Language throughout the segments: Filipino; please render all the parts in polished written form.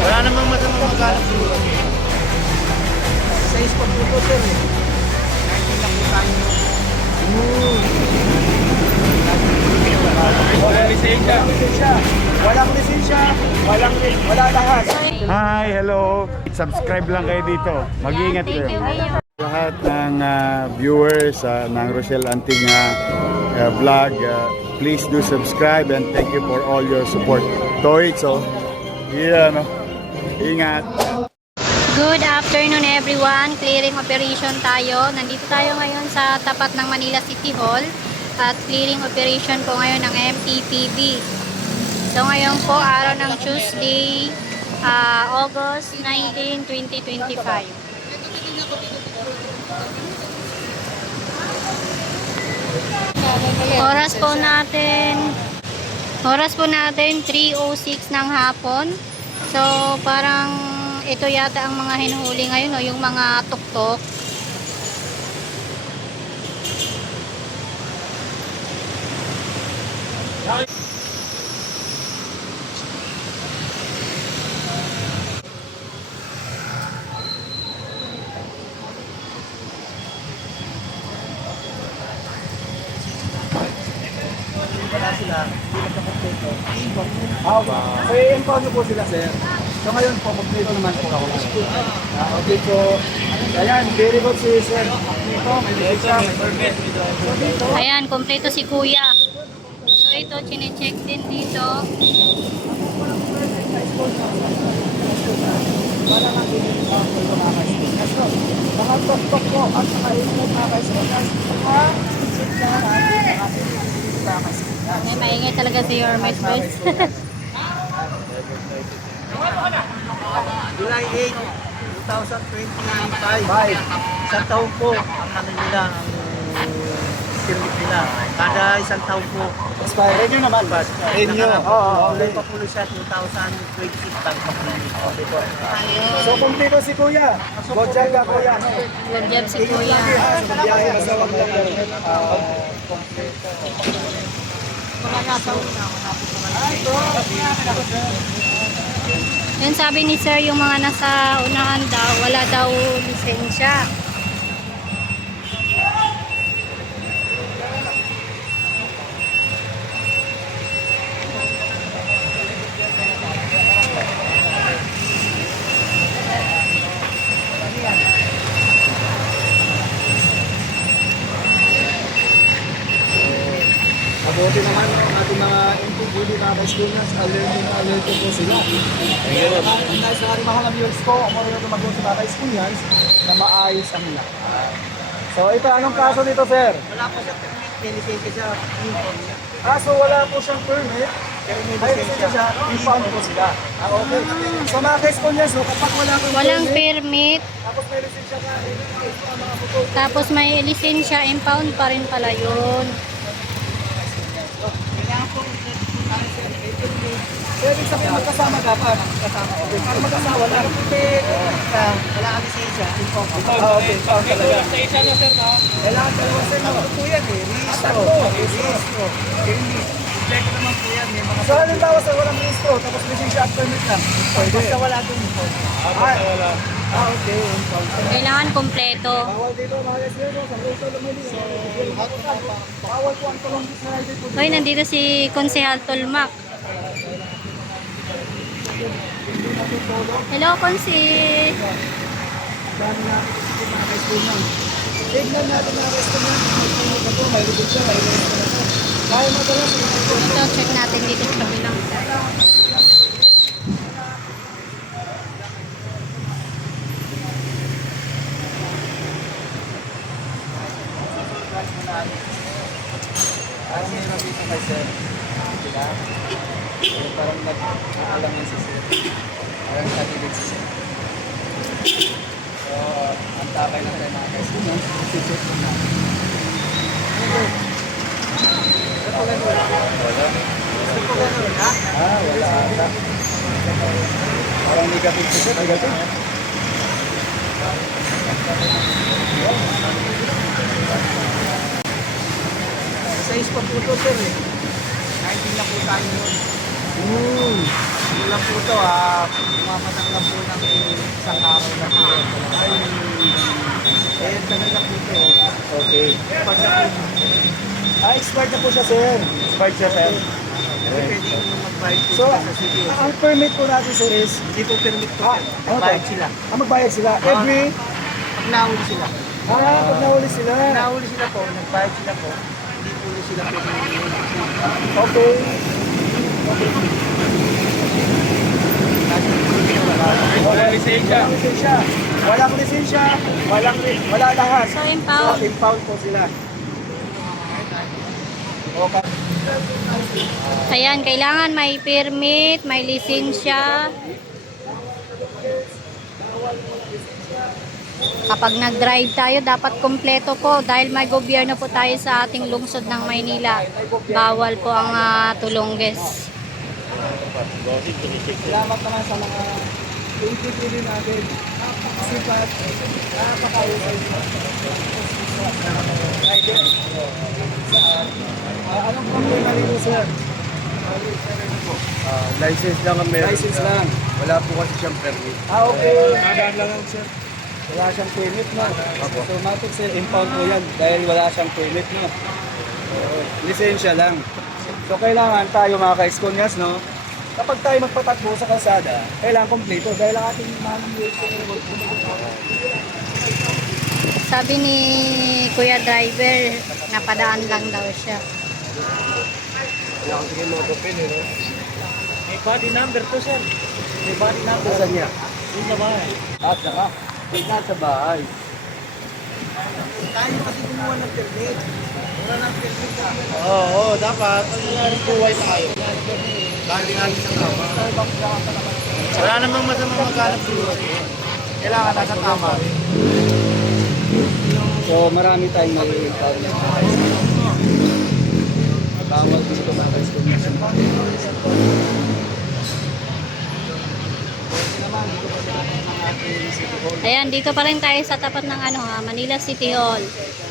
Wala namang masamang maghanap dito. Size pa po to, sir. 19 lang po tayo. Walang lisensya. Wala lahat. Hi, hello. Subscribe lang kayo dito. Mag-iingat Thank kayo. you, Mayor. Lahat ng viewers ng Rochelle Antigna vlog, please do subscribe and thank you for all your support. Toitso. Yeah, no. Ingat. Good afternoon everyone. Clearing operation tayo. Nandito tayo ngayon sa tapat ng Manila City Hall at clearing operation po ngayon ng MTPB. So ngayon po araw ng Tuesday, August 19, 2025. Oras po natin 3:06 ng hapon. So parang ito yata ang mga hinuhuli ngayon, no? Yung mga tuktok. Wala sila. Hindi nagkakompleto. So, i-impound nyo po sila, sir. So, ngayon po, kompleto naman po ako. Okay po. Ayan, very good si sir. Dito, may lisensya, may permit. So, dito, Ayan, kompleto si Kuya. So ito, chine-check din dito. wala kang pinag-impound po mga kaibigan. Mga tok-tok po at saka ingat mga kaibigan. Ay, maingay talaga si Your My Best. July 8, 2025. Isang taon po ang ano nila, ang permit nila. Kada isang taon po. Expired nyo naman. Renew. Oo. Ulit pa po siya 2026 tayo pa po. So, kumpleto si Kuya. Godjag ka, Kuya. Good job si Kuya. Biyahe na sa wag lang. Yun sabi ni Sir, yung mga nasa unahan daw, wala daw lisensya. Mabuti naman ang ating mga MTGD mga ka-students, alert po sila. Dahil sa ating mahal na viewers ko, ang mga mabuti mga ka-students na maayos ang lahat. So ito, anong kaso dito, sir? Wala po siya permit, may lisensya siya. Kaso wala po siyang permit, may lisensya siya, impound po sila. Okay. So mga ka-students, so, kapag wala kang Walang permit, permit, tapos may lisensya ka, ito ang mga buto. tapos may lisensya, impound pa rin pala yun. Pwede sabihin magkasama dapat. Okay, para magkasama lang. Wala kang lisensya. Okay, impound talaga. Kailangan dalawa sa inyo. Po yan eh, rehistro. Rehistro. Check naman po yan. May mga So, halimbawa sa walang registro, tapos lisensya at permit lang. Pwede. basta wala dun po. Okay. Impound. Kailangan kompleto. Bawal dito, mga SLO, sa Rosa Lumili. Bawal po ang tulong sa rider po. Hoy, nandito si Konsehal Tolmac. Hello, Konsi. Dami natin ito mga kaistunan. Tignan natin mga kaistunan. Ito, may lisensya, may lisensya. Kaya madalas, Ito, check natin dito sa kabilang. parang may nabito kay sir. Diba? Parang nag-alang yung si sir. Parang natilig si sir. So, ang tabay na tayo mga kaistunan. Si-check mo na. Wala ata. Parang negative si sir. Negative. Size pa po ito sir eh. 19 lang po tayo yun. Yun lang po ito, pumapatak lang po ng isang araw lang po. Tagal na po ito. Okay. Pag na po, Expired na po siya, sir. Expired siya, sir. pwede yung mag-bayad po So, sila sa city. ang permit po natin, sir, is Hindi po permit po. ano Bayad to? sila. Magbayad sila. Every, Pag nahuli sila. pag nahuli sila. Pag nahuli sila po, nagbayad sila po, hindi po sila pwede. Okay. Walang lisensya. Walang lisensya. Walang lisensya. Wala lahat. So, impound. So, impound po sila. Okay. Ayan, kailangan may permit, may lisensya. Kapag nag-drive tayo, dapat kompleto po dahil may gobyerno po tayo sa ating lungsod ng Maynila. Bawal po ang tulongges. Salamat naman sa mga PPPD natin. Sipat. Napakausay. Anong problema nito, sir? License lang ang meron. License lang. Wala po kasi siyang permit. Okay. Nadaan lang, sir. Wala siyang permit, no? Automatic, sir. Impound po yan dahil wala siyang permit, no? Lisensya lang. So, kailangan tayo mga ka-esconyas, no? Kapag tayo magpatakbo sa kalsada, kailangan kompleto dahil ang ating mahamang Sabi ni Kuya Driver, napadaan lang daw siya. May body number to, sir. May body number. Saan niya? Yung sa bahay. At saka, nasa bahay. Tayo kasi gumawa ng permit. Wala ng permit. Oo, dapat. Buhay tayo. Galing namin sa tama. Wala namang masamang maghanap buhay. Kailangan nasa tama. So, marami tayong mag-impound. Bawal dito mga ka-esconyas. Ayan, dito pa rin tayo sa tapat ng Manila City Hall.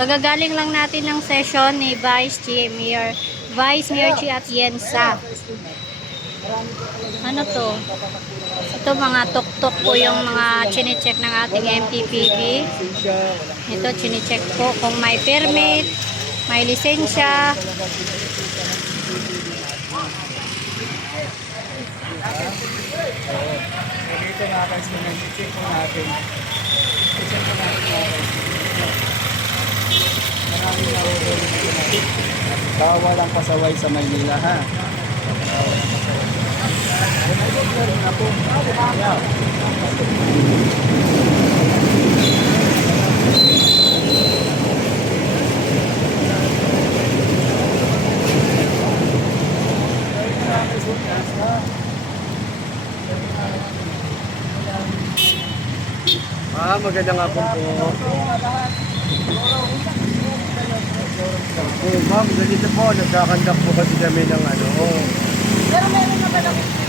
Kagagaling lang natin ng session ni Vice Mayor Chi Atienza. Ano to? Ito mga tuk-tuk po yung mga chine-check ng ating MTPB. Ito chine-check po kung may permit, may lisensya. Dito mga ka-esconyas, check po natin. Check po natin mga ka-esconyas. Maraming nahuli natin. Bawal ang pasaway sa Maynila, ha? Magandang hapon po. Ma'am, ganito po. Nagkakandak po kasi kami ng ano. Pero meron naman ako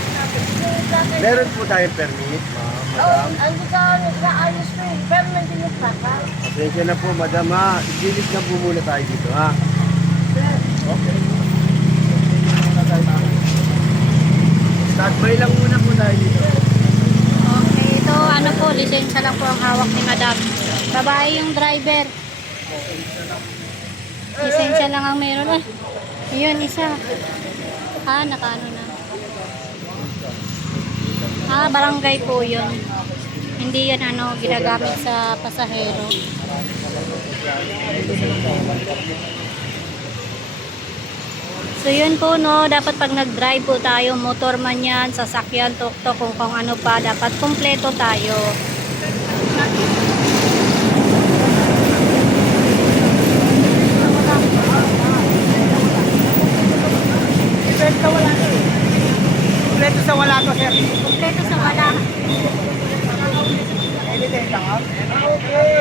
Meron po tayong permit, ma'am. Madam. hindi ka naayos ko eh. Pero nandiyan yung plaka. Pasensya na po, madam ha. Igilis na po muna tayo dito ha. Okay. Standby lang muna po tayo dito. Okay, ito ano po, lisensya lang po ang hawak ni Madam. Babae yung driver. Lisensya lang ang meron. Ay, ayun, isa. Nakaano na. Barangay po yun. Hindi yan ginagamit sa pasahero. So yun po dapat pag nag-drive po tayo, motor man yan, sasakyan, tuk-tuk, kung ano pa, dapat kumpleto tayo. Kompleto sa wala to, sir. Kumpleto sa wala.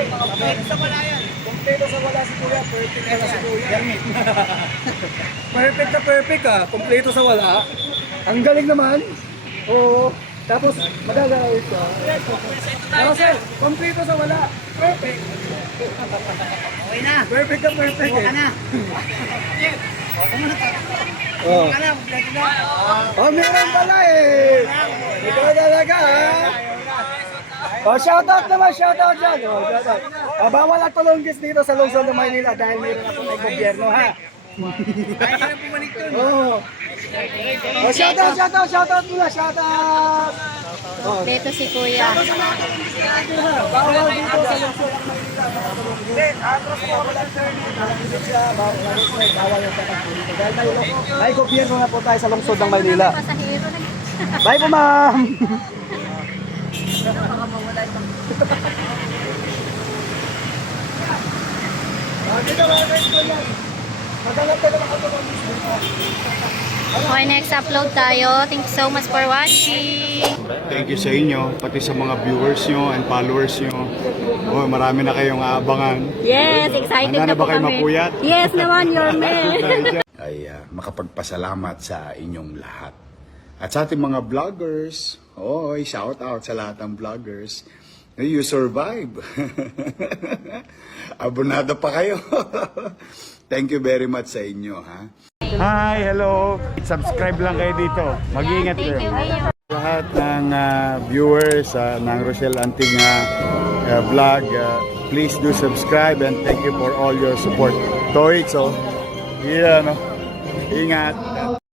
Kompleto sa wala yan. Kompleto sa wala si Kuya, perfect na si Kuya. Perfect na perfect ah, kompleto sa wala. Ang galing naman. Oo. Tapos magagawin ko. Ano sir, kompleto sa wala. Perfect. Okay na. Perfect na perfect Buka eh. na. Oh. Oh, meron pala eh. Ikaw talaga ha. Oh, shoutout naman, shoutout dyan. Oh, shoutout. Oh, bawal ang tulunggis dito sa lungsod ng Maynila dahil meron ako ng gobyerno ha. Oh. Oh, shoutout muna, shoutout. Oh. Beto si Kuya. Bawal dito sa lungsod ng Maynila. Atros po ako lang sir dito. Bawal yung tatagpulito. Dahil may gobyerno na po tayo sa lungsod ng Maynila. Pasahero na. Bye po ma'am. Okay, next upload tayo. Thank you so much for watching. Thank you sa inyo, pati sa mga viewers nyo and followers nyo. Oh, marami na kayong aabangan. Yes, excited Handa na na po ba kayo kami. mapuyat? Yes naman, your man. Ay makapagpasalamat sa inyong lahat. At sa ating mga vloggers, shout out sa lahat ng vloggers. You survive. Abonado pa kayo. Thank you very much sa inyo, ha? Hi, hello. Subscribe lang kayo dito. Mag-iingat Thank you, Mayor. lahat ng viewers ng Rochelle Antig vlog, please do subscribe and thank you for all your support. Toits, ingat.